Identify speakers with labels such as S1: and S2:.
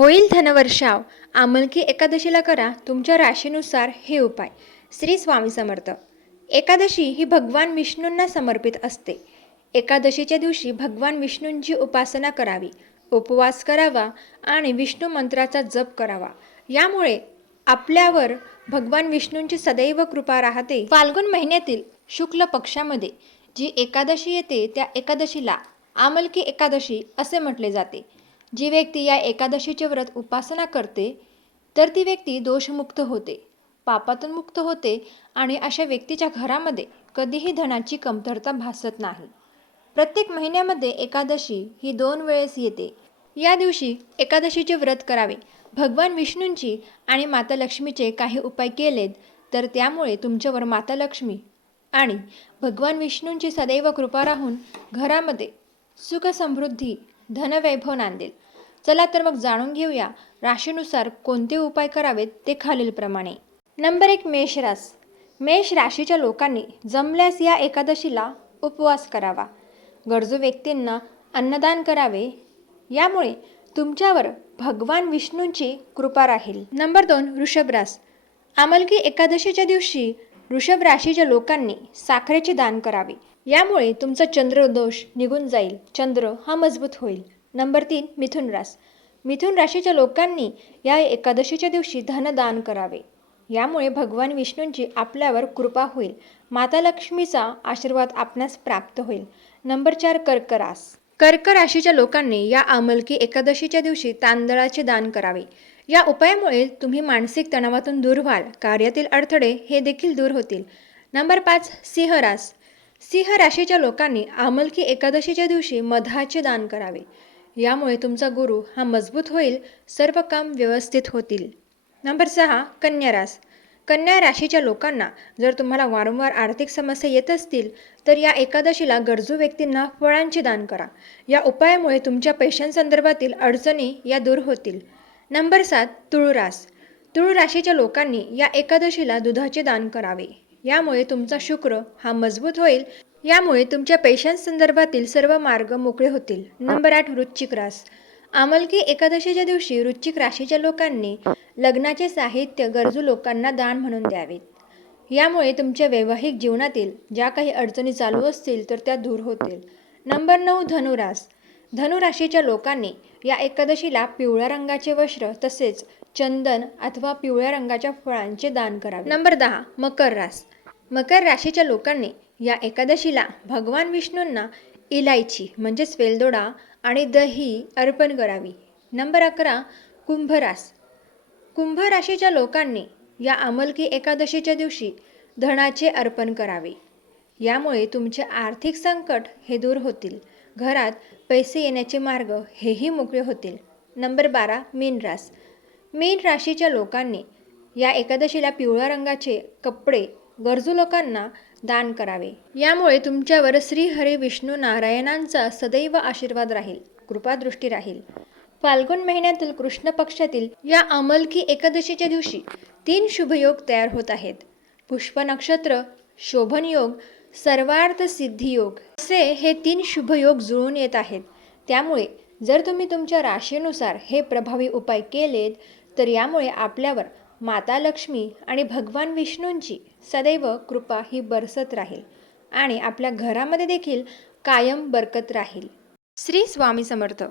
S1: होईल धनवर्षाव. आमलकी एकादशीला करा तुमच्या राशीनुसार हे उपाय. श्री स्वामी समर्थ. एकादशी ही भगवान विष्णूंना समर्पित असते. एकादशीच्या दिवशी भगवान विष्णूंची उपासना करावी उपवास करावा आणि विष्णू मंत्राचा जप करावा. यामुळे आपल्यावर भगवान विष्णूंची सदैव कृपा राहते. फाल्गुन महिन्यातील शुक्ल पक्षामध्ये जी एकादशी येते त्या एकादशीला आमलकी एकादशी असे म्हटले जाते. जी व्यक्ती या एकादशीचे व्रत उपासना करते तर ती व्यक्ती दोषमुक्त होते पापातून मुक्त होते आणि अशा व्यक्तीच्या घरामध्ये कधीही धनाची कमतरता भासत नाही. प्रत्येक महिन्यामध्ये एकादशी ही दोन वेळेस येते. या दिवशी एकादशीचे व्रत करावे. भगवान विष्णूंची आणि माता लक्ष्मीचे काही उपाय केलेत तर त्यामुळे तुमच्यावर माता लक्ष्मी आणि भगवान विष्णूंची सदैव कृपा राहून घरामध्ये सुख समृद्धी धनवैभव नांदेल चला तर मग जाणून घेऊया राशीनुसार कोणते उपाय करावेत ते खालीलप्रमाणे. नंबर एक मेष रास. मेष राशीच्या लोकांनी जमल्यास या एकादशीला उपवास करावा. गरजू व्यक्तींना अन्नदान करावे. यामुळे तुमच्यावर भगवान विष्णूंची कृपा राहील. नंबर दोन वृषभरास आमलकी एकादशीच्या दिवशी वृषभ राशीच्या लोकांनी साखरेचे दान करावे. यामुळे तुमचा चंद्रदोष निघून जाईल. चंद्र हा मजबूत होईल. नंबर तीन मिथुन रास मिथुन राशीच्या लोकांनी या एकादशीच्या दिवशी धनदान करावे. यामुळे भगवान विष्णूंची आपल्यावर कृपा होईल. माता लक्ष्मीचा आशीर्वाद आपणास प्राप्त होईल. नंबर चार कर्क रास कर्क राशीच्या लोकांनी या आमलकी एकादशीच्या दिवशी तांदळाचे दान करावे. या उपायामुळे तुम्ही मानसिक तणावातून दूर व्हाल. कार्यातील अडथळे हे देखील दूर होतील. नंबर पाच सिंहरास सिंह राशीच्या लोकांनी आमलकी एकादशीच्या दिवशी मधाचे दान करावे. यामुळे तुमचा गुरु हा मजबूत होईल. सर्व काम व्यवस्थित होतील. नंबर सहा कन्या रास. कन्या राशीच्या लोकांना जर तुम्हाला वारंवार आर्थिक समस्या येत असतील तर या एकादशीला गरजू व्यक्तींना फळांचे दान करा. या उपायामुळे तुमच्या पैशांसंदर्भातील अडचणी या दूर होतील. नंबर सात तुळुरास. तुळ राशीच्या लोकांनी या एकादशीला दुधाचे दान करावे. यामुळे तुमचा शुक्र हा मजबूत होईल. यामुळे तुमच्या पैशांसंदर्भातील सर्व मार्ग मोकळे होतील. नंबर आठ वृश्चिक रास. आमलकी एकादशीच्या दिवशी वृश्चिक राशीच्या लोकांनी लग्नाचे साहित्य गरजू लोकांना दान म्हणून द्यावेत. यामुळे तुमच्या वैवाहिक जीवनातील ज्या काही अडचणी चालू असतील तर त्या दूर होतील. नंबर नऊ धनुरास. धनुराशीच्या लोकांनी या एकादशीला पिवळ्या रंगाचे वस्त्र तसेच चंदन अथवा पिवळ्या रंगाच्या फळांचे दान करावे. नंबर दहा मकर रास. मकर राशीच्या लोकांनी या एकादशीला भगवान विष्णूंना इलायची म्हणजेच वेलदोडा आणि दही अर्पण करावी. नंबर अकरा कुंभरास. कुंभ राशीच्या लोकांनी या अमलकी एकादशीच्या दिवशी धनाचे अर्पण करावे. यामुळे तुमचे आर्थिक संकट हे दूर होतील. घरात पैसे येण्याचे मार्ग हेही मोकळे होतील. नंबर बारा मीन रास मीन राशीच्या लोकांनी या एकादशीला पिवळ्या रंगाचे कपडे गरजू लोकांना दान करावे. यामुळे तुमच्यावर श्री हरी विष्णू नारायणांचा सदैव आशीर्वाद राहील कृपादृष्टी राहील. फाल्गुन महिन्यातील कृष्ण पक्षातील या अमलकी एकादशीच्या दिवशी तीन शुभयोग तयार होत आहेत. पुष्प नक्षत्र शोभन योग सर्वार्थ सिद्धी योग असे हे तीन शुभयोग जुळून येत आहेत. त्यामुळे जर तुम्ही तुमच्या राशीनुसार हे प्रभावी उपाय केलेत तर यामुळे आपल्यावर माता लक्ष्मी आणि भगवान विष्णूंची सदैव कृपा ही बरसत राहील आणि आपल्या घरामध्ये देखील कायम बरकत राहील. श्री स्वामी समर्थ.